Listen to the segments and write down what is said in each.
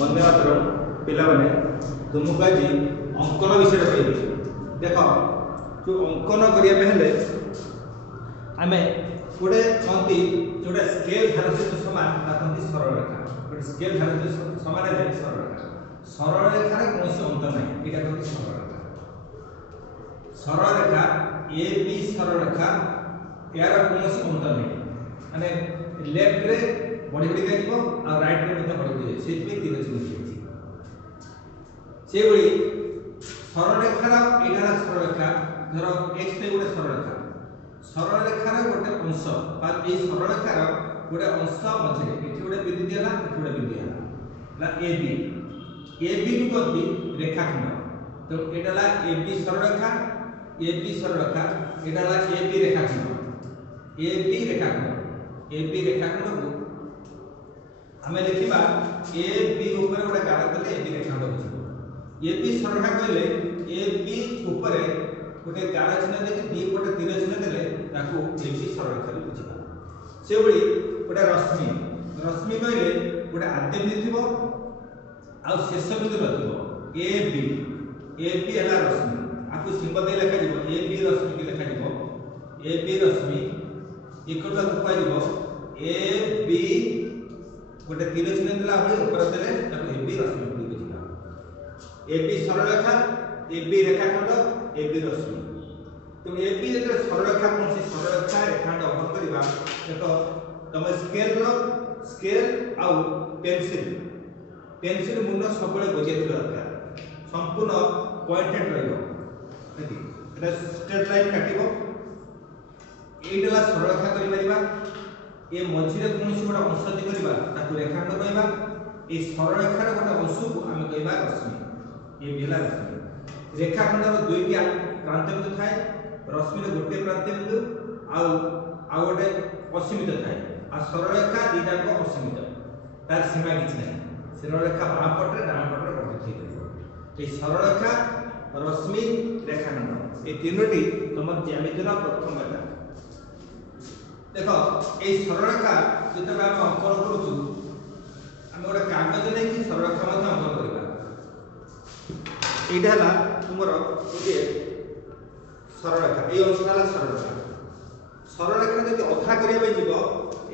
बंदे मातरम पिला माने तुमको आज अंकन विषय कहि देख जो अंकन करिया हेले आमे गोटे कहती जोटा स्केल धार सहित समान कहती सरल रेखा गोटे स्केल धार सहित समान है सरल रेखार कौन अंत ना यहाँ कहती सरल रेखा ए बी सरल रेखा यार कौन अंत नहीं माने लेफ्ट रे बढ़ी बढ़ी जाइबो आ राइट रे बढ़ी बढ़ी जाए से तीर चिन्ह से बड़ी सरल रेखार एटा सरल रेखा धर x पे गोटे सरल रेखार गोटे अंश बा ए सरल रेखार गोटे अंश मझे एठी गोटे बिंदु दियाला एठी गोटे बिंदु दियाला ए बी को कहती रेखाखंड तो एटा ला ए बी सरल रेखा एटा ला ए बी रेखाखंड को हमें लिखिबा ए बी ऊपर गोटे गार कले ए बी रेखाखंड बुझिबो ए बी सरल रेखा कहले ए बी ऊपर गोटे गार चिन्ह देके दी पटे तीर चिन्ह देले ताको ए बी सरल रेखा बुझिबा से बड़ी गोटे रश्मि कहले गोटे आद्य बिंदु थिबो आ शेष बिंदु नथिबो ए बी हला रश्मि आपको सिंबल दे लिखा जिवो ए बी रश्मि के लिखा जिवो ए बी रश्मि इक्वल टू पाइ जिवो ए बी गोटे तीर चिन्ह देला भली ऊपर देले ताको ए बी रश्मि बोली बुझिबा ए बी सरल रेखा ए बी रेखाखंड ए बी रश्मि तो ए बी जे सरल रेखा कोन सी सरल रेखा रेखाखंड अंकन करबा देखो तुम स्केल आउ पेंसिल मुंड सब बजे दरकार संपूर्ण पॉइंटेड रहिबो देखि एटा स्ट्रेट लाइन काटिबो एइटला सरल रेखा करि परिबा ए मझिरे कोनसी गोटा अंश दि करबा ताकु रेखाखंड कहबा ए सरल रेखार गोटा अंश को हम कहबा रश्मि ए भेला रश्मि रेखाखंडर दुईटी प्रांत बिंदु थाए रश्मिर गोटे प्रांत बिंदु आउ गोटे असीमित थाए आ सरल रेखा दीटा को असीमित तार सीमा किछ नै सरल रेखा बाम पटे डान पटे बढ़ती है ए सरल रेखा रश्मि रेखाखंड ए तीनोटी तुम ज्यामितिर प्रथम रेखा देखो ए सरल रेखा जते हम अंकन करूछु हम गोटे कागज नै कि सरल रेखा मध्ये अंकन करबा एटा हला तुमर गोटे सरल रेखा ए अंशटा हला सरल रेखा जदि अधा करिया पे जीवो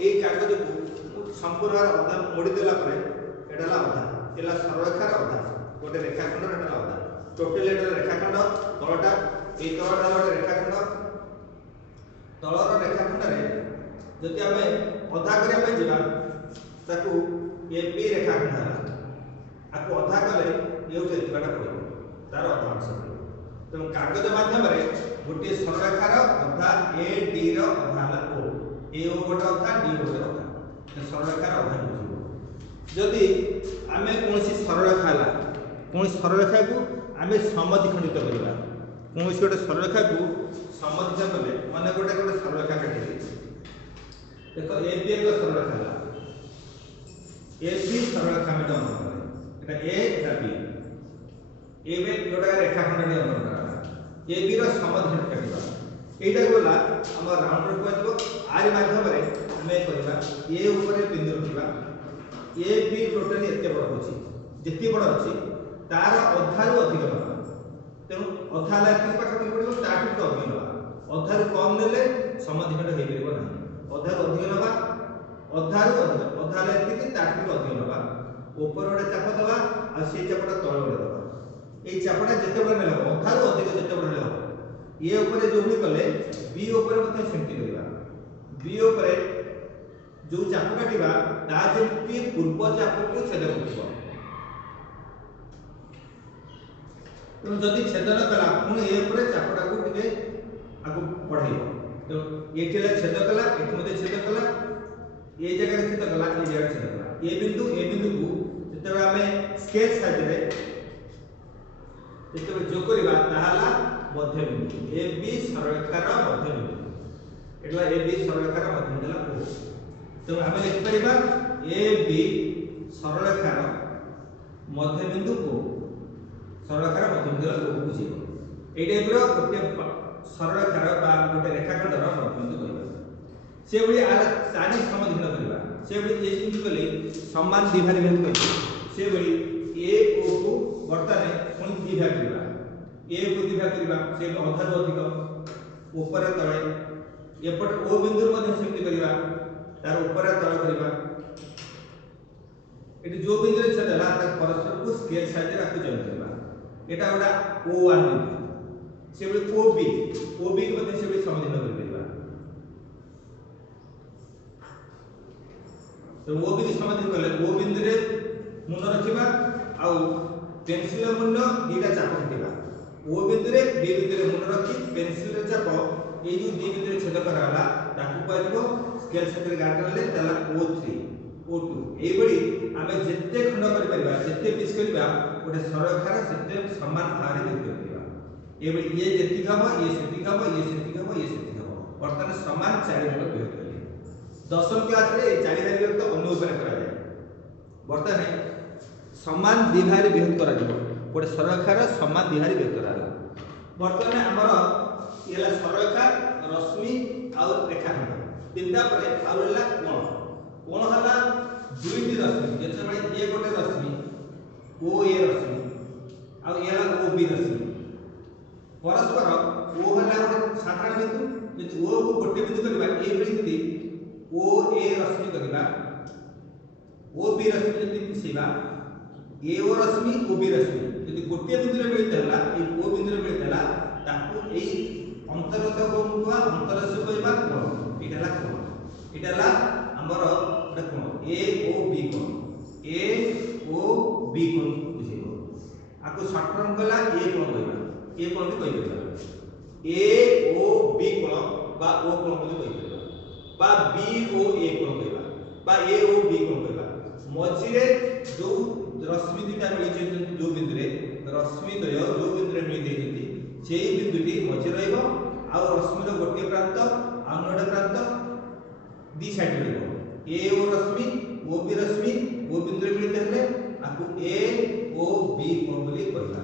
ए कागज को संपूर्ण अधा मोड़ी देला परे एटा हला अधा एला सरल रेखार अधा गोटे रेखाखंड एटा हला अधा टोटल एटा रेखाखंड तळटा ए तळटा हला रेखाखंड तळर रेखाखंड रे जदि हमें अधा करिया पे जीवा ताकू ए बी रेखाखंड हला आकु अधा कले एउटे दिबाटा पड़िबो तार अधा अंश तो कागज माध्यम रे गोटे सरल रेखार अधा ए डी रो अधा हला ओ ए ओ गोटे अधा डी गोटे अधा सरल रेखार अधा बुझिबो जदि आमे कोनसी सरल रेखा हला कोनसी सरल रेखा को आमे समद्विखंडित करबा कोनसी गोटे सरल रेखा को समद्विखंडित कले माने गोटे सरल रेखा काटिले देखो ए बी एक सरल रेखा हला ए बी सरल रेखा में अंकन करे एटा ए एटा बी ए बे जोड़ा रेखाखंड ने अंकन करा ए बी रो समद्विखंड काटिबा एटा गोला हम राउंड रे कहजबो आरि माध्यम रे हमें करबा ए ऊपर बिंदु रखिबा ए बी टोटली एते बड़ होची जेति बड़ अछि तार अधारु अधिक नबा तेनु अधा लाठी पाखा पड़िबो ताठु तो अधिक नबा अधारु कम नेले समद्विखंड हे परिबो नाही अधारु अधिक नबा अधारु अधिक अधा लाठी के ताठु तो अधिक नबा ऊपर गोटे चाप दबा आ से चापटा तळ गोटे दबा ए चापटा जते बड़ नेले अधारु अधिक जते बड़ नेले ए ऊपर जोबली कले बी ऊपर मते सेंटी करबा बी ऊपर जो चाप काटिबा ता जेति पूर्व चाप को छेद करबो तो जदि छेदन कला पुणी ए ऊपर चापटा को टिके आगु बढ़ाइबो तो एठेला छेद कला एठ मते छेद कला ए जगह रे छेद कला ए जगह छेद कला ए बिंदु को जते हमें स्केल साइड रे जते जो करबा ताहाला मध्य बिंदु ए बी सरल रेखार मध्य बिंदु एटला ए बी सरल रेखार मध्य देला ओ तो हमें लिख परिबा ए बी सरल रेखार मध्य बिंदु को सरल रेखार मध्य बिंदु देला ओ बुझिबो ए टाइप रो गोटे सरल रेखार बा गोटे रेखाखंड रो मध्य बिंदु कहबा से बली आर चारि समद्विखंड करबा से बली ए बिंदु कले समान द्विभाजक कहबा से बड़ी ए ओ को वर्तमान पुणी दिभाग करबा ए को दिभाग करबा से अधारू अधिक ऊपर तळे एपट ओ बिंदु मध्ये सेमति करबा तार ऊपर तळ करबा एटी जो बिंदु रे छेदला ता परस्पर को स्केल साइज रे जॉइन करबा एटा गोटा O1 बिंदु से बड़ी OB OB के मध्ये से बड़ी समाधान कर परबा तो वो भी समाधान करले ओ बिंदु रे मुन रखिबा आ पेंसिल मुन दीटा चाप रखिबा ओ बिंदु रे बी बिंदु रे मुन रखी पेंसिल रे चाप ए जो दी बिंदु रे छेद कराला ताकू पाइबो स्केल साइज रे गाड करले ताला O3 O2 एई बडी आमे जत्ते खंड कर परबा जत्ते पिस करबा ओटे सरखार सेते समान भारे दे करबा ए बडी ये जति हबो ये सेति हबो ये सेति हबो ये सेति हबो वर्तमान समान चारि भाग कर करले दशम क्लास रे चारि भाग विभक्त अन्य ऊपर करा जाय वर्तमान समान द्विभाग विभक्त करा जिवो ओटे सरखार समान द्विभाग विभक्त करा वर्तमान हमर येला सरखार रश्मि और रेखाखंड तीनटा परे आउरला कोण हला दुईटी रश्मि जते बळे ए गोटे रश्मि ओ ए रश्मि आ येला ओ बी रश्मि परस्पर ओ हला गोटे साधारण बिंदु जति ओ को गोटे बिंदु करबा ए बिंदु ओ ए रश्मि करबा ओ बी रश्मि जति मिसेबा ए ओ रश्मि ओ बी रश्मि जति गोटे बिंदु रे मिलित हला ए ओ बिंदु रे मिलित हला ताकू एई अंतर्गत कोणवा अंतरस्य कहबा कोण इटा हला हमर गोटे कोण ए ओ बी कोण ए ओ बी कोण बुझिबो आको शॉर्ट फॉर्म कला ए कोण कहबा ए कोण भी कहि परबा ए ओ बी कोण बा ओ कोण बोली कहि परबा बा बी ओ ए कोण कहबा बा ए ओ बी कोण कहबा मझिरे जो रश्मि दुटा मिली जेते जो बिंदु रे रश्मि द्वय जो बिंदु रे मिली देती सेही बिंदुटी मझि रहइबो आ रश्मि रो गोटे प्रांत आ अन्यटा प्रांत दी साइड रहइबो ए ओ रश्मि ओ बी रश्मि ओ बिंदु रे मिलित हेले आकु ए ओ बी कोण बोली कहला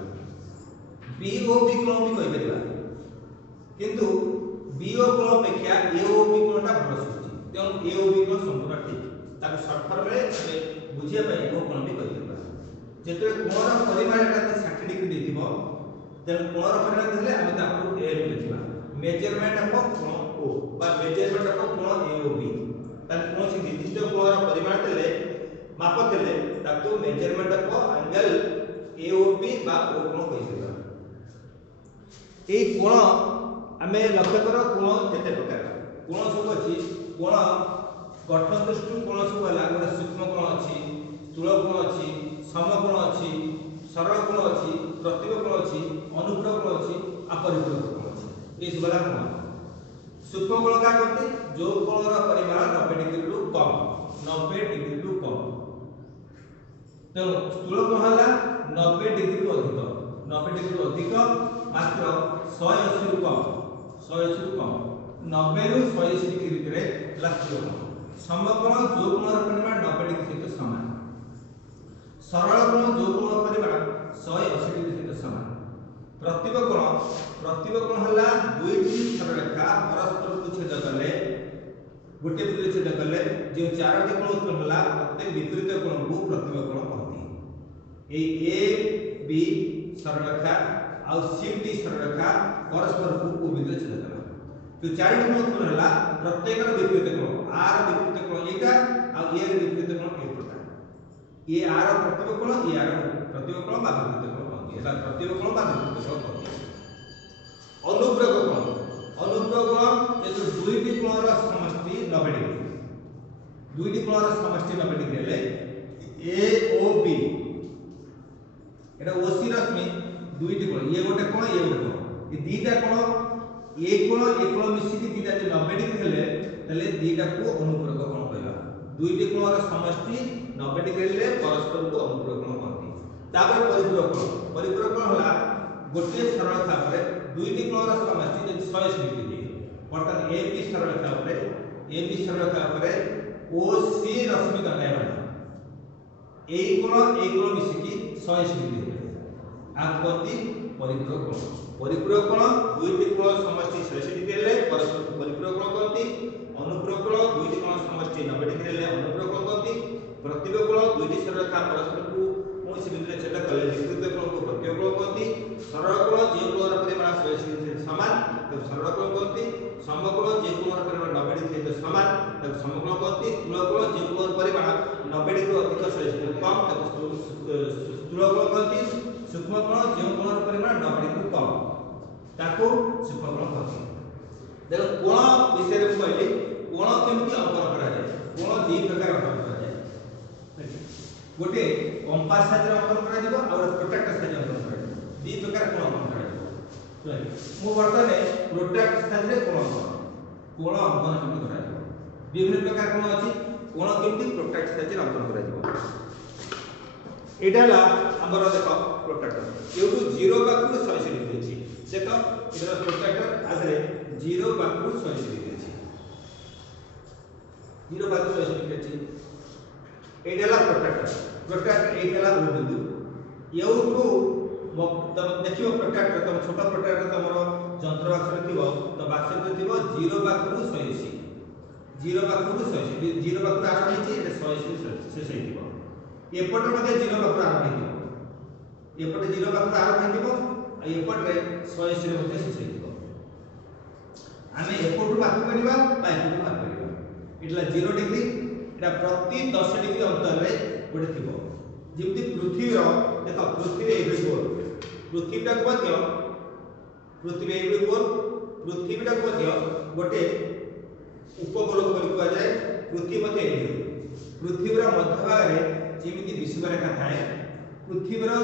बी ओ बी कोण भी कहि परबा किंतु बी ओ कोण अपेक्षा ए ओ बी कोणटा भल सुची तेन ए ओ बी कोण संपूर्ण ठीक ताको शॉर्ट फॉर्म रे बुझिया पई ओ कोण भी कहि परबा जेते कोणर परिमाण एटा 60 डिग्री देथिबो तेन कोणर परिमाण देले आमे ताको ए लिखिबा मेजरमेंट ऑफ कोण ओ बा मेजरमेंट ऑफ कोण ए ओ बी तान कोन सी निर्दिष्ट कोणर परिमाण देले माप देले ताको measurement of angle A O B बा ओ कोण कहि परबा ए कोण आमे लक्ष्य करो कोण केते प्रकार कोण सब अछि कोण गठन दृष्टि कोण सब हला गोटे सूक्ष्म कोण अछि स्थूल कोण अछि समकोण अछि सरल कोण अछि प्रतिबिंब कोण अछि अनुप्रयोग कोण अछि अपरिपूरक कोण अछि ए सब हला कोण सूक्ष्म कोण का करते जो कोणर परिमाण 90 डिग्री रु कम 90 डिग्री रु कम तो स्थूल कोण हला 90 डिग्री रु अधिक 90 डिग्री रु अधिक मात्र 180 रु कम 180 रु कम 90 रु 180 डिग्री भितरे स्थूल कोण समकोण जो कोणर परिमाण 90 डिग्री सहित समान सरल कोण जो कोणर परिमाण 180 डिग्री सहित समान प्रतिबिंब कोण हला दुईटी सरलरेखा परस्पर को छेद करले गोटे बिंदु छेद करले जे चारोटी कोण उत्पन्न होला प्रत्येक विपरीत कोण को प्रतिबिंब कोण कहती ए बी सरलरेखा और सी डी सरलरेखा परस्पर को बिंदु छेद करला तो चारोटी कोण उत्पन्न होला प्रत्येक विपरीत कोण आर विपरीत कोण एटा और ए विपरीत कोण एटा ए आर प्रतिबिंब कोण ए आर प्रतिबिंब कोण बा विपरीत कोण कहती एला प्रतिबिंब कोण बा विपरीत कोण कहती अनुप्रयोग कोण ये जो दुईटी कोणर समष्टि 90 डिग्री दुईटी कोणर समष्टि 90 डिग्री हेले ए ओ बी एटा ओसी रश्मि दुईटी कोण ये गोटे कोण ये गोटे कोण ये दीटा कोण ए कोण मिसिकी दीटा जे 90 डिग्री हेले तले दीटा को अनुप्रयोग कोण कहला दुईटी कोणर समष्टि 90 डिग्री हेले परस्पर को अनुप्रयोग कोण कहती तापर परिपूरक कोण होला गोटे सरलरेखा पर दुईटी कोणर समष्टि जे 180 डिग्री दे वर्तमान ए बी सरलरेखा पर ओ सी रश्मि लगाइबा ए कोण मिसिकी 180 डिग्री आकति परिपूरक कोण दुईटी कोण समष्टि 180 डिग्री हेले परस्पर परिपूरक कोण कहती अनुप्रयोग कोण दुईटी कोण समष्टि 90 डिग्री हेले अनुप्रयोग कोण कहती प्रतिबिंब कोण दुईटी सरलरेखा परस्पर को कौन सी बिंदु छेद कले विकृत कोण को प्रत्यय कोण कहती सरल कोण जे कोणर परिमाण 180 डिग्री समान तो सरल कोण कहती समकोण जे कोणर परिमाण 90 डिग्री तो समान तो समकोण कहती स्थूल कोण जे कोणर परिमाण 90 डिग्री अधिक 180 डिग्री कम तो स्थूल कोण कहती सूक्ष्म कोण जे कोणर परिमाण 90 डिग्री कम ताको सूक्ष्म कोण कहती देखो कोण विषय में कहली कोण केमती अंकन करा जाय कोण दी प्रकार अंकन करा जाय गोटे कंपास साइज अंकन करा जिवो और प्रोट्रैक्टर साइज अंकन करा जिवो दी प्रकार कोण अंकन करा जिवो मु वर्तने प्रोट्रैक्टर साइज रे कोण अंकन केमती करा जिवो विभिन्न प्रकार कोण अछि कोण केमती प्रोट्रैक्टर साइज रे अंकन करा जिवो एटा ला हमर देखो प्रोट्रैक्टर एउ 0 बाकु 180 डिग्री अछि देखो इधर प्रोट्रैक्टर आदरे 0 बाकु 180 डिग्री अछि 0 बाकु 180 डिग्री अछि एटा ला प्रोट्रैक्टर एटा ला ओ बिंदु एउठु तम देखियो प्रोट्रैक्टर तम छोटा प्रोट्रैक्टर तमरो यंत्र बाक्स रे थिबो तो बाक्स रे थिबो 0 बाकु 180 0 बाकु 180 0 बाकु आरंभ हेछि एटा 180 शेष हेतिबो एपट मध्ये 0 बाकु आरंभ हेतिबो एपट 0 बाकु आरंभ हेतिबो आ एपट रे 180 रे मध्ये शेष हेतिबो आमे एपट मापि परिबा बा एपट मापि परिबा इटला 0 डिग्री एटा प्रति 10 डिग्री अंतर रे गोटे थिबो जेमति पृथ्वी रो देखो पृथ्वी एबे गोल पृथ्वी टा मध्ये पृथ्वी एबे गोल पृथ्वी टा मध्ये गोटे उपगोलक बोली कुआ जाय पृथ्वी मध्ये एबे पृथ्वी रो मध्य भाग रे जेमिति विषुव रेखा थाए पृथ्वी रो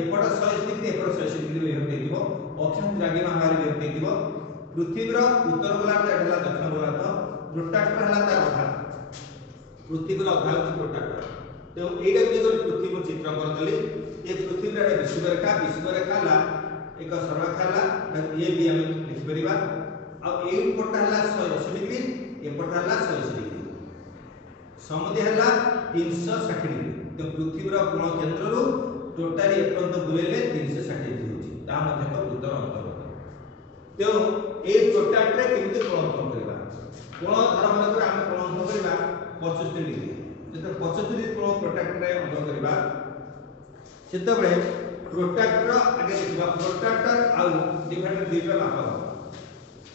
एपट 180 डिग्री एपट 180 डिग्री विभक्त हेतिबो अक्षांश द्राघिमा भाग रे विभक्त हेतिबो पृथ्वी रो उत्तर गोलार्ध एटला दक्षिण गोलार्ध प्रोट्रैक्टर हला तार अधा पृथ्वी रो अधा होची प्रोट्रैक्टर तो एटा जे को पृथ्वी को चित्र कर देली ए पृथ्वी रे विषुव रेखा ला एक सरलरेखा ला ए बी हम लिख परिबा आ ए पट हला 180 डिग्री ए पट हला 180 डिग्री समुद्र हला 360 डिग्री तो पृथ्वी रो कोण केंद्र रु टोटली एपर्यंत बुलेले 360 डिग्री होची ता मध्ये को उत्तर अंतर्गत तो ए प्रोट्रैक्टर रे केमते कोण अंकन करबा कोण धर्म नकर हम कोण अंकन करबा 75 डिग्री जेते 75 डिग्री कोण प्रोट्रैक्टर रे अंकन करबा सेते बळे प्रोट्रैक्टर आगे देखबा प्रोट्रैक्टर आ डिफरेंट दिटा मापा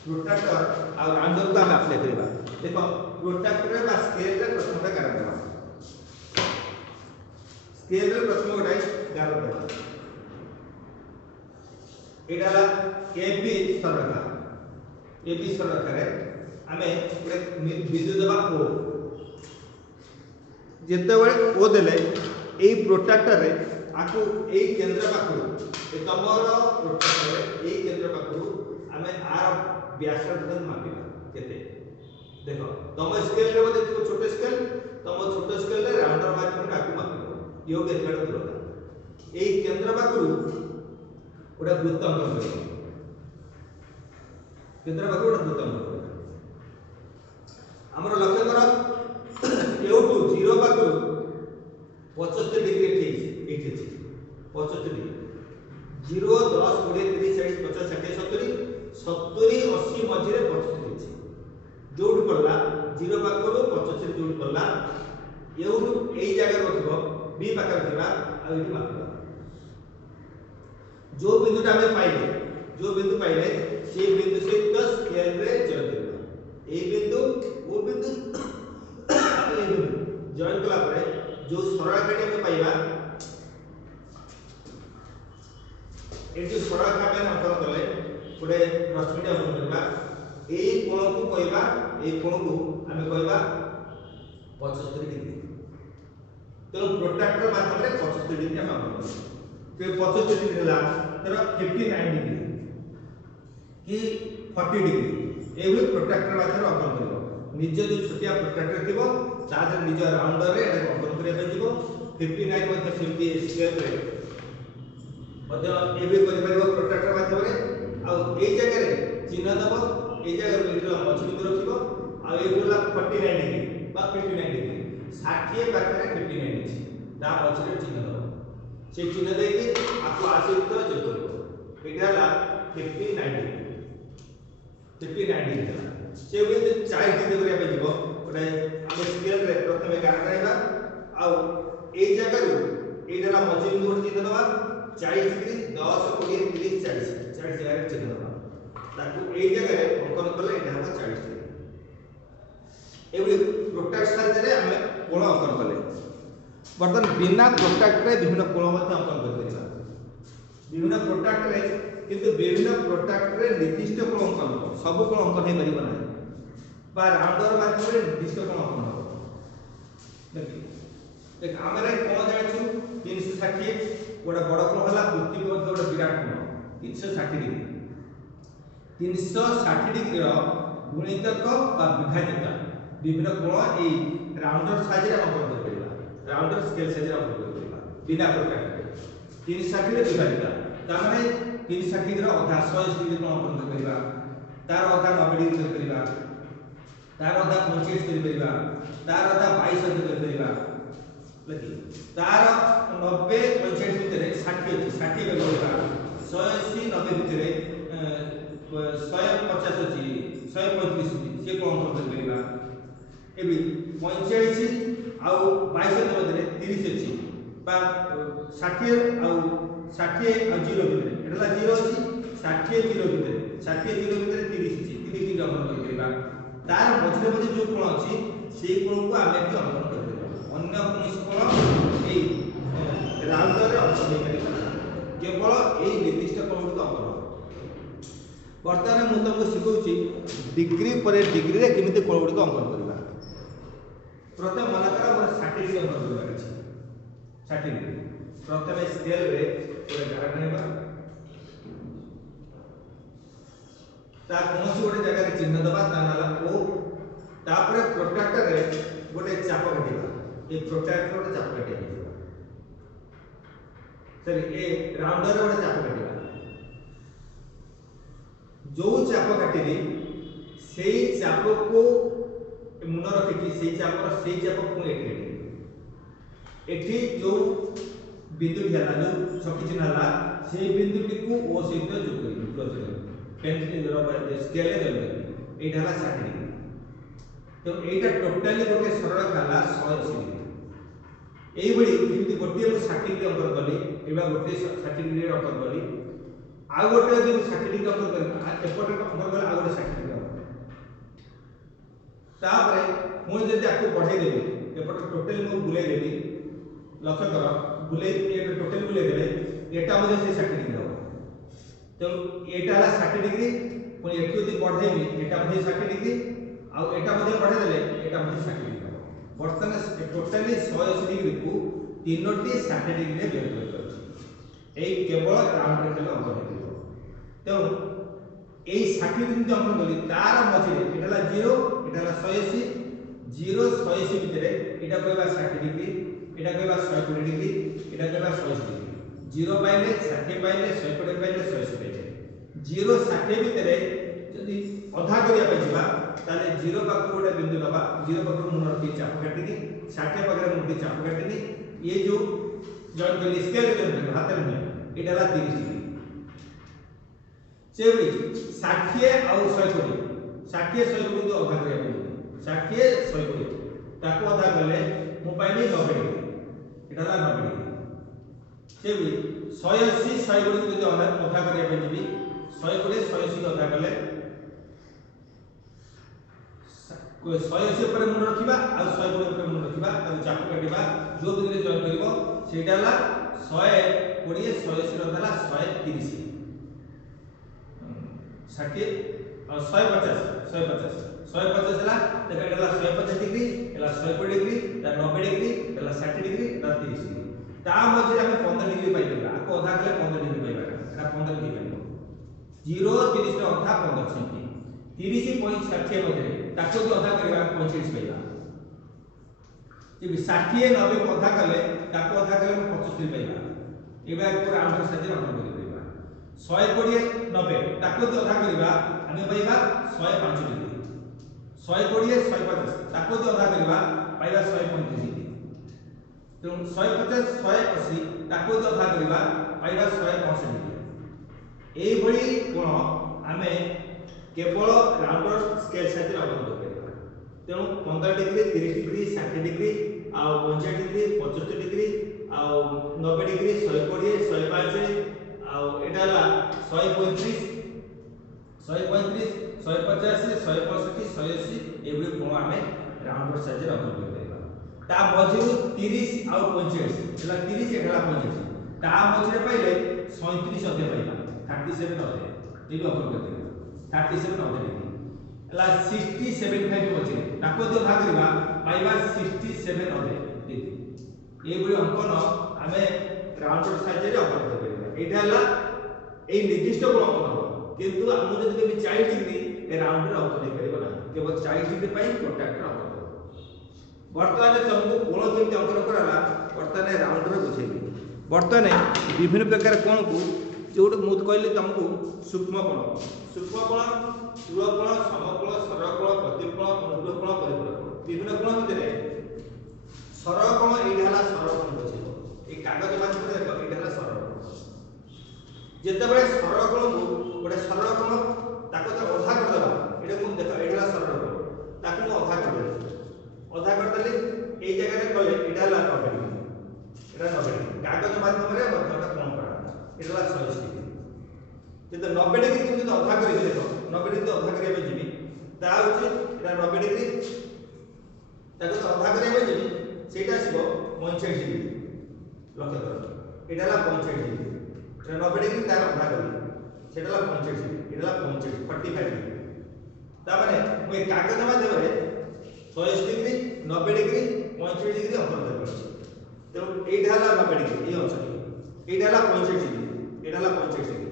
प्रोट्रैक्टर आ राउंडर को हम अप्लाई करबा देखो प्रोट्रैक्टर रे बा स्केल रे प्रथम टा गार देबा स्केल रे प्रथम गोटाई गार देबा एडाला एबी सरलरेखा एबी सरलरेखा रे आमे गोटे बिंदु देबा ओ जेते बळे ओ देले एई प्रोट्रैक्टर रे आकु एई केंद्र पाखु ए तमर प्रोट्रैक्टर रे एई केंद्र पाखु आमे आर व्यासार्ध मापिबा केते देखो तम स्केल रे बदे छोटे स्केल तम छोटे स्केल रे राउंडर माध्यम रे आकु मापिबो यो केते दूरता एई केंद्र पाखु ओडा वृत्त अंकन करिबो केंद्र पाखु ओडा वृत्त अंकन करिबो हमर लक्ष्य करा एउटू 0 पाखु 75 डिग्री ठीक अछि 75 डिग्री 0 10 20 30 40 50 60 70 80 मझी रे 75 अछि जोड पड़ला 0 पाखु 75 जोड पड़ला एउटू एई जगह रखिबो बी पाखा रखिबा आ एठी मापिबा जो बिंदु टा हमें पाइले से बिंदु सहित स्केल रे जॉइन करबा ए बिंदु ओ बिंदु ए बिंदु जॉइन कला परे जो सरलरेखा में पाइबा एटी सरलरेखा में अंकन करले गोटे रश्मि टा अंकन करबा ए कोण को कहबा ए कोण को हमें कहबा 75 डिग्री तो प्रोट्रैक्टर माध्यम रे 75 डिग्री हम अंकन करबा फिर 75 डिग्री हला तर 59 डिग्री कि 40 डिग्री एवं प्रोट्रैक्टर माध्यम अंकन करबो निज जो छोटिया प्रोट्रैक्टर थिबो तादर निज राउंडर रे एटा अंकन करिया पे जिवो 59 मध्ये सेमती स्केल रे मध्ये एबे करि परबो प्रोट्रैक्टर माध्यम रे आ एई जगह रे चिन्ह दबो एई जगह रे इटला मछ बिंदु रखिबो आ एइटला 49 डिग्री बा 59 डिग्री 60 पाखरे 59 अछि ता मछरे चिन्ह दबो से चिन्ह देके आपको आशीर्वाद जोड़ करिवो एटाला 59 डिग्री 59 डिग्री से भी 4 डिग्री करिया पे जिवो ओटे हम स्केल रे प्रथमे गार करबा आ ए जगह रु एटा मझी बिंदु गोटे चिन्ह दबा 40 डिग्री 10 20 30 40 40 जगह चिन्ह दबा ताकू ए जगह अंकन कले एटा हम 40 डिग्री एबे प्रोट्रैक्टर साहाय्य रे हम कोण अंकन कले बर्तन बिना प्रोट्रैक्टर रे विभिन्न कोण मध्य अंकन कर परिबा विभिन्न प्रोट्रैक्टर रे किंतु विभिन्न प्रोट्रैक्टर रे निर्दिष्ट कोण अंकन सब कोण अंकन हे परिबा नै बा राउंडर माध्यम रे निर्दिष्ट कोण अंकन हो देखि देख हमरे कोण जानिछु 360 गोटे बड़ कोण हला पृथ्वी मध्य गोटे विराट कोण 360 डिग्री 360 डिग्री रो गुणितक बा विभाजित विभिन्न कोण ए राउंडर साइज रे अंकन कर परिबा राउंडर स्केल साइज रे अंकन कर परिबा बिना प्रोट्रैक्टर 360 रे विभाजित ता माने 360 रो आधा 100 डिग्री कोण अंकन कर परिबा तार आधा 90 डिग्री कर परिबा तार आधा 25 कर परिबा तार आधा 22 कर परिबा लगी तार 90 45 भितर 60 अछि 60 के बोलबा 180 90 भितर 150 अछि 135 से कोन कर परिबा एबी 45 आ 22 मध्ये 30 अछि बा 60 आ 0 भितर एटला 0 अछि 60 0 भितर 60 0 भितर 30 अछि 30 की अंकन कर परिबा तार मझरे मझे जो कोण अछि से कोण को आमे भी अंकन कर परिबा अन्य कोन कोण ए राउंडर रे अंकन कर परिबा केवल ए निर्दिष्ट कोण को अंकन वर्तमान मु तुमको सिखौछि डिग्री पर डिग्री रे केमिति कोण गुडी को अंकन करबा प्रथम मन करा मोर 60 डिग्री अंकन करबा अछि 60 डिग्री प्रथम स्केल रे पूरा गारा नेबा ता कोनसी गोटे जगह रे चिन्ह दबा ता नाला ओ तापरे प्रोट्रैक्टर रे गोटे चाप काटिबा ए प्रोट्रैक्टर गोटे चाप काटिबा सरी ए राउंडर रे गोटे चाप काटिबा जो चाप काटिबी सेई चाप को मुन रखिकी सेई चाप को एठी जो बिंदु ढला जो छकी चिन्ह हला सेई बिंदु टिकू ओ सहित जोग करी प्रोजेक्ट पेंसिल रो स्केल रे देबे एटा हला 60 डिग्री तो एटा टोटली गोटे सरल काला 180 डिग्री एई बडी जेमिति गोटे 60 डिग्री अंकन कली एबा गोटे 60 डिग्री अंकन कली आ गोटे जो 60 डिग्री अंकन कर एपटे अंकन कर आ गोटे 60 डिग्री तापरे मु जदि आकु बढ़ाई देबी एपटे टोटली मु बुलाई देबी लक्ष्य कर बुलाई एटा टोटली बुलाई देबे एटा मध्ये से 60 डिग्री हो तो एटा हला 60 डिग्री पुनी एठी जदि बढ़ाइबी एटा मध्ये 60 डिग्री आ एटा मध्ये बढ़ाई देले एटा मध्ये 60 डिग्री हो वर्तमान टोटली 180 डिग्री को तीनोटी 60 डिग्री रे बेर कर अछि एई केवल राउंड रे खेल अंकन हेतिबो तो एई 60 डिग्री अंकन कली तार मझिरे एटा हला 0 एटा हला 180 0 180 भितरे एटा कहबा 60 डिग्री एटा कहबा 120 डिग्री एटा कहबा 180 डिग्री 0 पाइले 60 पाइले 120 पाइले 180 पाइले 0 60 भितरे जदि अधा करिया पजिबा ताले 0 पाखु गोटे बिंदु नबा 0 पाखु मुन रखि चाप काटिनी 60 पाखरे मुन चाप काटिनी ये जो जॉइन करी स्केल रे जॉइन हाथ रे एटा हला 30 डिग्री सेबडी 60 आ 120 60 120 जो अधा करिया पजिबा 60 120 ताको अधा गले मु पाइबे 90 डिग्री एटा हला 90 डिग्री सेबडी 180 120 जो अधा करिया पजिबी 120 180 अधा गले 180 ऊपर मुन रखिबा आ 120 ऊपर मुन रखिबा ताको चाप काटिबा जो बिंदु जॉइन करिवो सेटा हला 120 180 रखला 130 60 और 150 हला देखा एला 150 डिग्री एला 120 डिग्री एला 90 डिग्री एला 60 डिग्री एला 30 डिग्री ता मझे हम 15 डिग्री पाइ देबा आको अधा गले 15 डिग्री पाइबा एला 15 डिग्री पाइबो 0 30 रो अधा 15 सेंटी 30.60 मझे ताको जो अधा करबा 45 पाइबा जे 60 90 को अधा कले ताको अधा कले 75 पाइबा एबा पूरा आउटर साइज रखन करि पाइबा 120 90 ताको जो अधा करबा हमें पाइबा 105 डिग्री 120 150 ताको जो अधा करबा पाइबा 135 डिग्री तो 150 180 ताको जो अधा करबा पाइबा 165 डिग्री एई भली कोण हमें केवल राउंडर स्केल साइज रे अवगत करिबा तेणु 15 डिग्री 30 डिग्री 60 डिग्री आ 50 डिग्री 75 डिग्री आ 90 डिग्री 120 105 ଆଉ ଏଟା ହେଲା 135 135 150 165 180 ଏଭଳି କୋଣ ଆମେ ରାଉंड ସାଇଜ ରେ ଅଙ୍କନ କରିପାରିବା। ତା ମଝିରୁ 30 ଆଉ 45 ହେଲା 30 ଏଟା ହେଲା 45 ତା ମଝିରେ ପାଇଲେ 37 ଅଧେ ପାଇବା 37 ଅଧେ ଏଇଠି ଅଙ୍କନ କରିଦେବା 37 ଅଧେ डिग्री ହେଲା 60 75 ମଝିରେ ତାକୁ ଯଦି ଭାଗ କରିବା ପାଇବା 67 ଅଧେ डिग्री। ଏଇଭଳି ଅଙ୍କନ ଆମେ ରାଉंड ସାଇଜ ରେ ଅଙ୍କନ କରିପାରିବା। ଏଇଟା ହେଲା এই নির্দিষ্ট কোণ অঙ্কন হব কিন্তু আমি যদি কেবল 40 ডিগ্রি এ রাউন্ড রে অঙ্কন হই পারিব না কেবল 40 ডিগ্রি পাই প্রোট্রাক্টর অঙ্কন হব। বর্তমানে তমকু কোণ কেমতি অঙ্কন কৰালা বর্তমানে রাউন্ড রে বুঝেবি। বর্তমানে বিভিন্ন প্রকার কোণকু जोड़ मु कहली तुमको सूक्ष्म कोण স্থূল কোণ সমকোণ সরল কোণ প্রতিকোণ অনুভূত কোণ পরিপূরক কোণ বিভিন্ন কোণ ভিতরে সরল কোণ এইটা হলা সরল কোণ বুঝিব। এই কাগজ মাধ্যমে দেখো এইটা হলা সরল কোণ যেতবেলে সরল কোণକୁ গোটে সরল কোণ তাকে তো অধা করদেবা এটা মু দেখো এইটা হলা সরল কোণ তাকে মু অধা করদেলি এই জায়গায় কলে এটা হলা 90 ডিগ্রি এটা 90 ডিগ্রি কাগজ মাধ্যমে মধ্যটা কোণ করা এটা হলা 180 ডিগ্রি কিন্তু 90 ডিগ্রি তুমি যদি অধা করি দেখো 90 ডিগ্রি অধা করিয়া পাই যিবি তা হচ্ছে এটা 90 ডিগ্রি তাকে তো অধা করিয়া পাই যিবি সেটা আসিব 45 ডিগ্রি লক্ষ্য করো এটা হলা 45 ডিগ্রি এটা 90 ডিগ্রি তার অধা করি সেটা হলা 45 ডিগ্রি এটা হলা 45 ডিগ্রি তার মানে মই কাগজ মাধ্যমে 180 ডিগ্রি 90 ডিগ্রি 45 ডিগ্রি অঙ্কন করতে পারছি। তো এইটা হলা 90 ডিগ্রি এই অংশটি এইটা হলা 45 ডিগ্রি এটা হলা 45 ডিগ্রি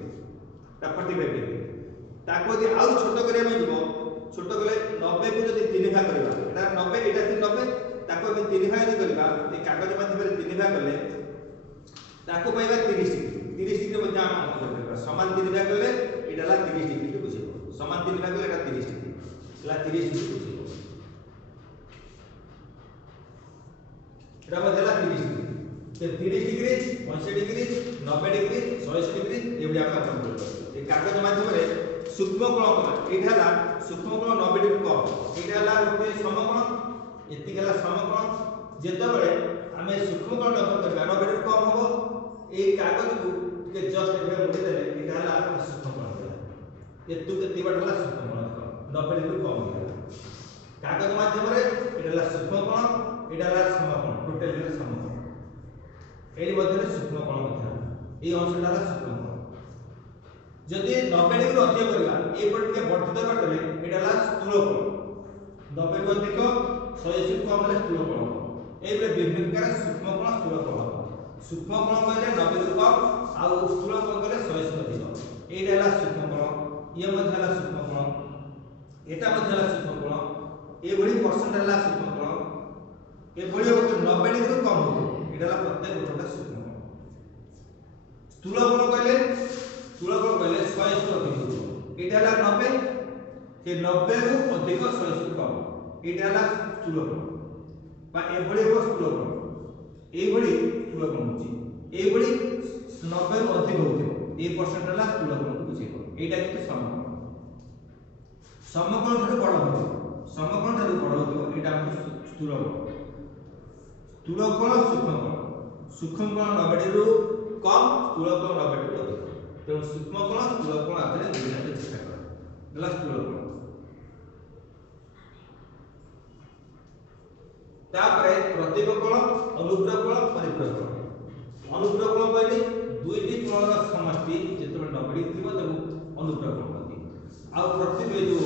তা 45 ডিগ্রি তাকে যদি আরো ছোট করিয়া পাই দিব ছোট কলে 90 কু যদি 3 ভাগ করিবা এটা 90 এটা 90 তাকে আমি 3 ভাগ যদি করিবা এই কাগজ মাধ্যমে 3 ভাগ করলে তাকে পাইবা 30 ডিগ্রি 30 ডিগ্রি মধ্যে আমরা অঙ্কন করিবা সমান 3 ভাগ করলে এটা হলা 30 ডিগ্রি কে বুঝিব সমান 3 ভাগ করলে এটা 30 ডিগ্রি হলা 30 ডিগ্রি বুঝিব এটা মধ্যে হলা 30 degree 30 degree 65 degree 90 degree 180 degree এগুলি আমরা অঙ্কন করব। এই কাগজ মাধ্যমে সূক্ষ্ম কোণ অঙ্কন এইটা হলা সূক্ষ্ম কোণ 90 ডিগ্রি কম এইটা হলা গোটে সমকোণ এতি হলা সমকোণ যেতবেলে আমি সূক্ষ্ম কোণ অঙ্কন করবা 90 ডিগ্রি কম হবো এই কাগজକୁ ଟିକେ জস্ট এভাবে মুড়ি দেলে এটা হলা আমার সূক্ষ্ম কোণ হলা এতু কেতি বাট হলা সূক্ষ্ম কোণ 90 ডিগ্রি কম হলা কাগজ মাধ্যমে এটা হলা সূক্ষ্ম কোণ এটা হলা সমকোণ টোটাল হলা সমকোণ এই মধ্যে সূক্ষ্ম কোণ মধ্যে এই অংশটা হলা সূক্ষ্ম কোণ যদি 90 ডিগ্রি অধিক করিবা এই পট কে বর্ধিত করলে এটা হলা স্থূল কোণ 90 কো অধিক 180 কম হলে স্থূল কোণ এইভাবে বিভিন্ন প্রকার সূক্ষ্ম কোণ স্থূল কোণ সূক্ষ্ম কোণ কইলে 90 ডিগ্রি কম আর স্থূল কোণ কইলে 180 অধিক এইটা হলা সূক্ষ্ম কোণ ইয়ে মধ্যে হলা সূক্ষ্ম কোণ এটা মধ্যে হলা সূক্ষ্ম কোণ এইভଳି পার্সেন্ট হলা সূক্ষ্ম কোণ এইভଳି 90 ডিগ্রি কম হবে এটা হলা প্রত্যেক গোটা সূক্ষ্ম কোণ স্থূল কোণ কইলে 180 অধিক এটা হলা 90 সে 90 রু অধিক 180 কম এটা হলা স্থূল কোণ বা এভଳି হবো স্থূল কোণ এইভଳି স্থূল কোণ হচ্ছে এইভଳି 90 রু অধিক হচ্ছে এই পার্সেন্ট হলা স্থূল কোণ বুঝিব এইটা কিন্তু সমকোণ সমকোণ ঠাରୁ বড় হবে সমকোণ ঠাରୁ বড় হবে এটা হচ্ছে স্থূল কোণ স্থূল কোণ সূক্ষ্ম কোণ 90 ডিগ্রি কম স্থূল কোণ 90 ডিগ্রি অধিক তেমন সূক্ষ্ম কোণ স্থূল কোণ আকারে বুঝাতে চেষ্টা কর এটা স্থূল কোণ তারপরে প্রতিকোণ কোণ অনুগ্রহ কোণ পরিপূরক কোণ অনুগ্রহ কোণ কইলে দুইটি কোণর সমষ্টি যেতবে 90 ডিগ্রি থিব তাକୁ অনুগ্রহ কোণ কহନ୍ତି আর প্রতিকোণ जो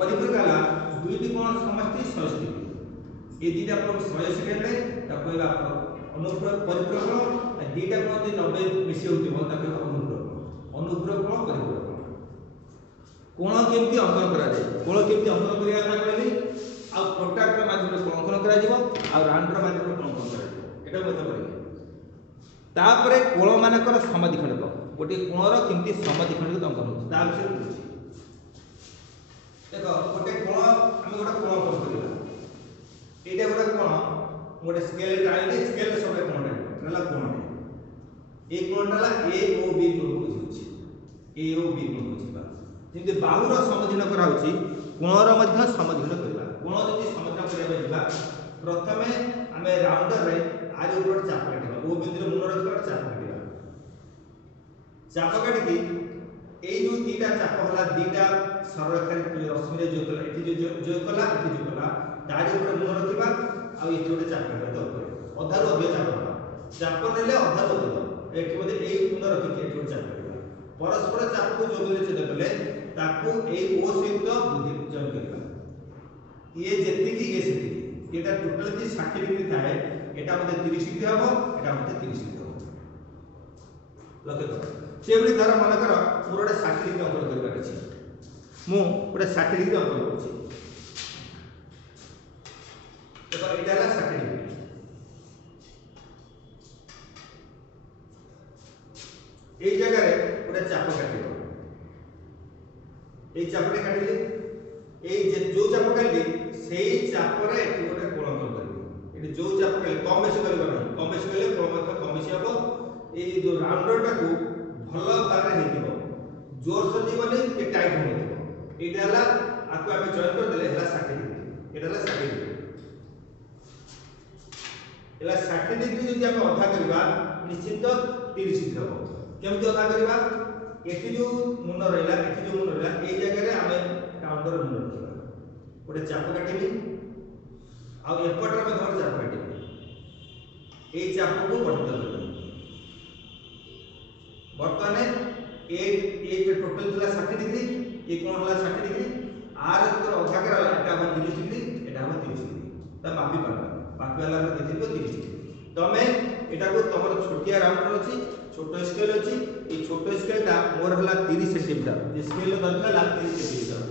परिपूरक हला दुईटी कोण समष्टि 180 डिग्री ए दुईटा कोण 180 हेले ता कहबा अनुग्रह परिपूरक कोण आ दुईटा कोण जे 90 मिसी होतिबो ता कहबा अनुग्रह कोण परिपूरक कोण केमती अंकन करा जाय कोण केमती अंकन करिया ता कहली आ प्रोट्रैक्टर माध्यम से अंकन करा जिवो आ राउंडर माध्यम से अंकन करा जिवो एटा मत पड़े तापरे कोण मानकर समद्विखंडक गोटे कोणर केमती समद्विखंडक अंकन होछि ता विषय बुझी देखो गोटे कोण हम गोटे कोण कर करिला एटा गोटे कोण गोटे स्केल टाइले स्केल सब कोण रहला कोण ए कोणला ए ओ बी कोण बुझी ए ओ बी कोण बुझीबा जेंति बाहुर समद्विखंड करा होछि कोणर मध्य समद्विखंड करिबा कोण जति समद्विखंड करिबा जिबा प्रथमे हमें राउंडर रे आरि ऊपर चाप काटिबा ओ बिंदु मूल रखबा गोटे चाप काटिबा चाप काटिकी এই जो দুইটা চাপ হলা দুইটা সরলরেখার রশ্মিরে যোগ কলা এটি যোগ কলা এটি যোগ কলা তার উপরে মুহ রাখিবা আর এটি গোটে চাপ কাটিবা তো উপরে অধারু অধিক চাপ হবা চাপ নেলে অধারু অধিক এটি মধ্যে এই মুহ রাখিকি এটি গোটে চাপ কাটিবা পরস্পর চাপକୁ যোগ বিচ্ছেদ কলে তাকু এই ও সহিত বৃদ্ধি জয়েন করিবা ये যেতিকি এ সেতিকি এটা টোটাল যে 60 ডিগ্রি থাকে এটা মধ্যে 30 ডিগ্রি হবে এটা মধ্যে 30 ডিগ্রি হবে লক্ষ্য করো সেগুলি ধর মনে কর মোর গোটে 60 ডিগ্রি অঙ্কন করিবার আছে মু গোটে 60 ডিগ্রি অঙ্কন করছি দেখো এটা হলা 60 ডিগ্রি এই জায়গায় গোটে চাপ কাটিব এই চাপটা কাটিলে এই যে जो চাপ কাটলি সেই চাপরে এটি গোটে কোণ অঙ্কন করিব এটি जो চাপ কাটলি কম বেশি করিবা না কম বেশি কলে কোণ মধ্যে কম বেশি হবে এই যে রাউন্ডরটাকু ভাল ভাবে হেতিব জোর সে জীবনে কে টাইট হইব এটা হলা আকু আমি জয়েন করে দেলে হলা 60 ডিগ্রি এটা হলা 60 ডিগ্রি এলা 60 ডিগ্রি যদি আমি অধা করিবা নিশ্চিত 30 ডিগ্রি হবে কেমতি অধা করিবা এটি যে মুন রইলা এটি যে মুন রইলা এই জায়গায় আমি কাউন্টার মুন রাখিবা গোটে চাপ কাটিবি আর এপটরে আমি ধর চাপ কাটিবি এই চাপକୁ বর্ধিত করব বর্তমানে এই যে টোটাল ଥିଲା 60 ডিগ্রি এই কোণ হলা 60 ডিগ্রি আর এর অধা করা এটা হবে 30 ডিগ্রি এটা হবে 30 ডিগ্রি তা মাপি পারবা মাপি वाला रे देखिबो 30 ডিগ্রি তমে এটাকু তোমার ছোটিয়া রাউন্ডার আছে ছোট স্কেল আছে এই ছোট স্কেলটা মোর হলা 30 সেন্টিমিটার যে স্কেল দরকার লা 30 সেন্টিমিটার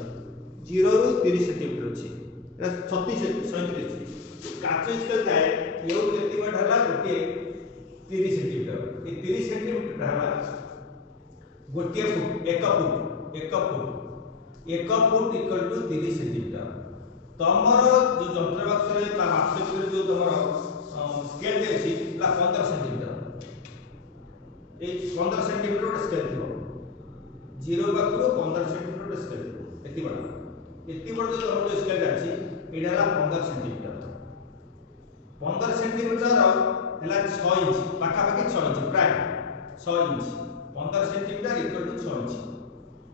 0 রু 30 সেন্টিমিটার আছে এটা 36 37 কাচ স্কেল যায় ইও কেতি বাট হলা গোटे 30 সেন্টিমিটার এই 30 সেন্টিমিটার হলা गोटे foot 1 foot equal to 30 centimetre तमर जो जंत्र बक्स रे बा मापक रे जो तमर स्केल दे अछि ला 15 सेंटीमीटर ए 15 सेंटीमीटर रो स्केल दिबो 0 बाकरो 15 सेंटीमीटर रो स्केल दिबो एति बड़ जो तमर जो स्केल अछि एडा ला 15 सेंटीमीटर 15 सेंटीमीटर हला 6 इंच पाका पाकी 6 इंच प्राय 6 inch 15 centimetre equal to 6 inch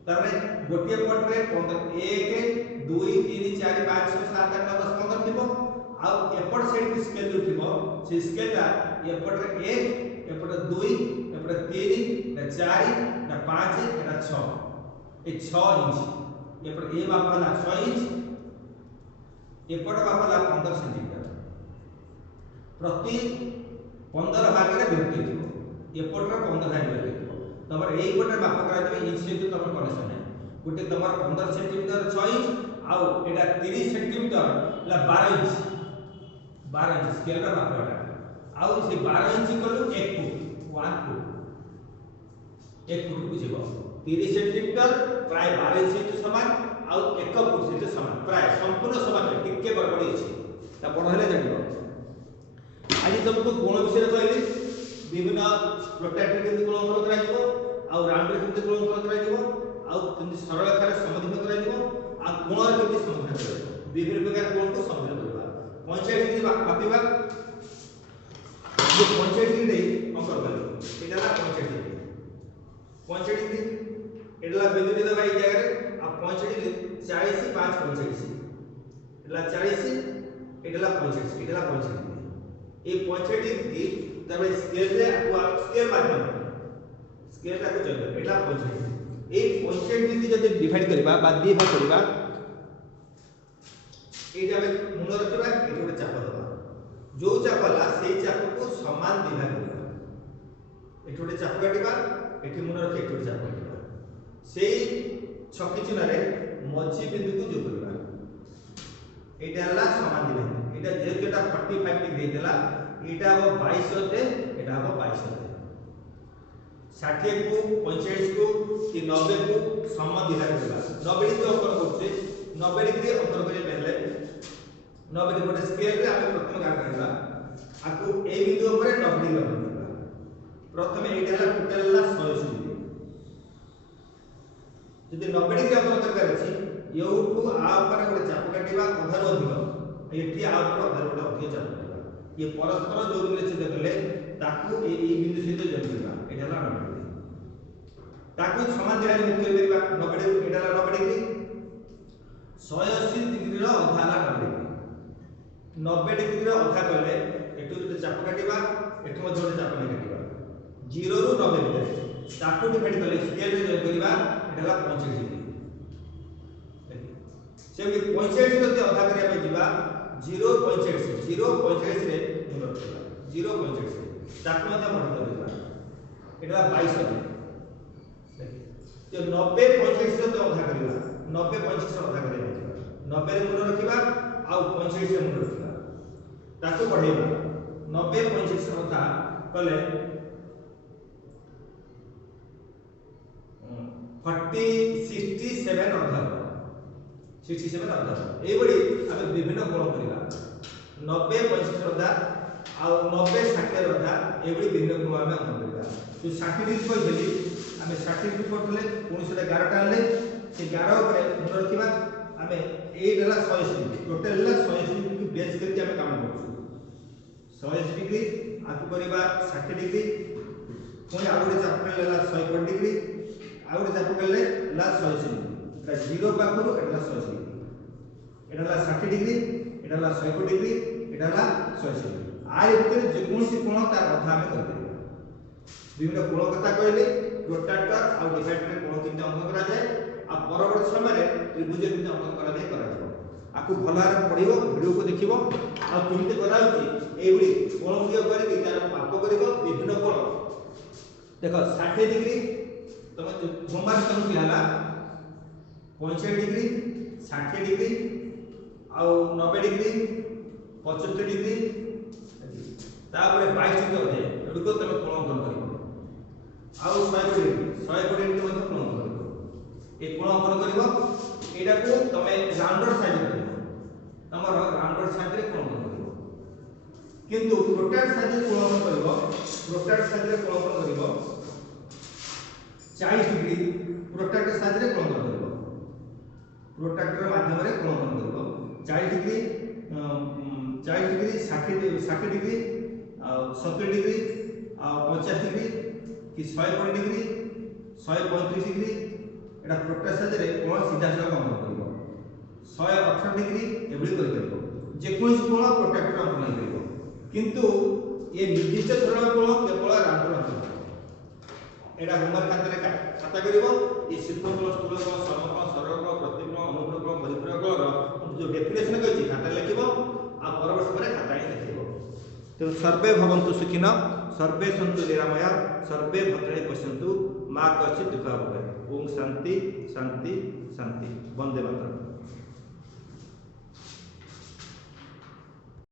तारे गोटे पट रे 15 1 2 3 4 5 6 7 8 9 10 15 थिबो आ एपट साइड स्केल जो थिबो से स्केलटा एपट रे 1 एपट 2 एपट 3 ना 4 ना 5 ना 6 ए 6 इंच एपट ए मापला 6 इंच एपट मापला 15 सेंटीमीटर प्रति 15 भाग रे विभक्त थिबो एपट रे 15 भाग रे तमर एई गोटे माप करा देबे इंच से तमर कनेक्शन है गोटे तमर 15 सेंटीमीटर 6 इंच आउ एटा 30 सेंटीमीटर ला 12 इंच स्केल का मापटा आउ से 12 इंच कलु 1 फुट 1 फुट बुझिबो 30 सेंटीमीटर प्राय 12 इंच से समान आउ 1 फुट से समान प्राय संपूर्ण समान टिके गड़बड़ी अछि ता बड़ हेले जानिबो आज तुमको कोण विषय कहली विभिन्न प्रोट्रैक्टर केमती कोण अंकन करा जिवो आ राउंडर केमती कोण अंकन करा जिवो आ केमती सरल रेखार समाधान करा जिवो आ कोण केमती समाधान करा जिवो विभिन्न प्रकार कोण को समाधान करबा 65 डिग्री मापिबा जो 65 डिग्री अंकन करी एटा ला 65 डिग्री 65 डिग्री एडला बिंदु देबा ई जगह रे आ 65 डिग्री 40 5 65 एडला 40 एडला 65 एडला 65 डिग्री ए 65 डिग्री तबे स्केल रे स्केल माध्यम स्केल रा को जगह एटा 65 ए 65 डिग्री जदि डिवाइड करबा बा दी भाग करबा एटा में मुन रखबा एटा गोटे चाप दबा जो चापला सेई चाप को समान दी भाग करबा एटा गोटे चाप काटिबा एठी मुन रखि एटा गोटे चाप काटिबा सेई छकी चिन्ह रे मझी बिंदु को जोड़ करबा एटा हला समान दी भाग एटा जेहेतु एटा 45 डिग्री देला एटा हो 22 होते एटा हो 22 होते 60 को 45 को कि 90 को समान दिला करबा 90 डिग्री अंतर करते 90 डिग्री अंतर करे पहले 90 डिग्री गोटे स्केल रे हम प्रथम का करबा आकु ए बिंदु ऊपर 90 डिग्री अंतर करबा प्रथम एटा हला टोटल हला 180 डिग्री जदि 90 डिग्री अंतर करबार अछि एउठु आ ऊपर गोटे चाप काटिबा अधार अधिक एठी आ ऊपर अधार गोटे अधिक चाप ये परस्पर जो छेद कले ताकू ए बिंदु सहित ताकू समान दिहारे मित कर परिबा 90 डिग्री एटा 90 डिग्री 180 डिग्री रो अधा ला 90 डिग्री रो अधा करले एटू जे चाप काटिबा एठू मध्ये जे चाप नै काटिबा 0 रु 90 भितर ताकू डिवाइड करले स्केल रे जॉइन करबा एटा ला 45 डिग्री से 45 जति अधा करिया पे जिबा 0.45 रे मुंड रखिबा 0.45 ताकू मध्ये बढ़ित दिबा एटा 22 है जो 90 45 रे अधा करिबा 90 25 रे अधा करिया जिबा 90 रे मुंड रखिबा आ 45 रे मुंड रखिबा ताकू बढ़ेबा 90 25 रे अधा कले 40 67 अधा 67 अधा ए बडी आमे विभिन्न कोण करिबा 90 25 रे अधा आ 90 60 रे अधा ए बडी विभिन्न कोण आमे करिबा जो 60 डिग्री कहली आमे 60 डिग्री करथले पुनी सेटा 11 टानले से 11 ऊपर मुंड रखिबा आमे ए डला 180 डिग्री टोटल ला 180 डिग्री बेस करके आमे काम करछु 180 डिग्री आकु करिबा 60 डिग्री पुनी आगुरे चापकल ला 120 degree आगुरे चापकल La 180 degree Etah 0 पाखरु Etah 180 degree Etah La 60 degree Etah La 120 degree Etah La 180 degree are भितर जे कोनसी कोण तार अधा आमे कर परिबा विभिन्न कोण कथा कहले प्रोट्रैक्टर आ डिवाइडर कोण किंता अंक करा जाय आ परवर्ती समय रे त्रिभुज किंता अंक करा जाय करा जाय आकु भलार पढिबो वीडियो को देखिबो आ किंते करा होची एबडी कोण कियो करी कि तार माप करिबो विभिन्न कोण देखो 60 डिग्री तम होमवर्क करू कि हला 65 डिग्री 60 डिग्री आ 90 डिग्री 75 डिग्री तापर 22 डिग्री होते एडको तमे कोण करिबो आउ 100 डिग्री मध्ये कोण करिबो ए कोण करिबो एटा को तमे राउंडर साइज करिबो तमर राउंडर साइज रे कोण करिबो किंतु प्रोट्रैक्टर साइज रे कोण करिबो प्रोट्रैक्टर साइज रे कोण करिबो 40 डिग्री प्रोट्रैक्टर साइज रे कोण करिबो प्रोट्रैक्टर माध्यम रे कोण करिबो 40 डिग्री 60 डिग्री 70 डिग्री 50 डिग्री कि 120 डिग्री 135 डिग्री एटा प्रोट्रैक्टर साइज रे कोण सीधा सीधा काम करिबो 118 डिग्री एबडी करि करिबो जे कोन कोण प्रोट्रैक्टर अंक नै करिबो किंतु ये निर्दिष्ट धरण कोण केवल राउंडर अंक एटा होमवर्क खातारे खाता करिबो ये शीर्षकोण स्थूलकोण समकोण सरलकोण प्रतिकोण अनुप्रकोण परिपूरकोण जो डेफिनेशन कहछि खाता लिखिबो आ परवर्ती समय खाता ही लिखिबो तो सर्वे भवन्तु सुखिनः सर्वे सन्तु निरामया सर्वे भद्राणि पश्यन्तु मा कश्चित् दुःखभाग् ओम शांति शांति शांति वंदे मातरम।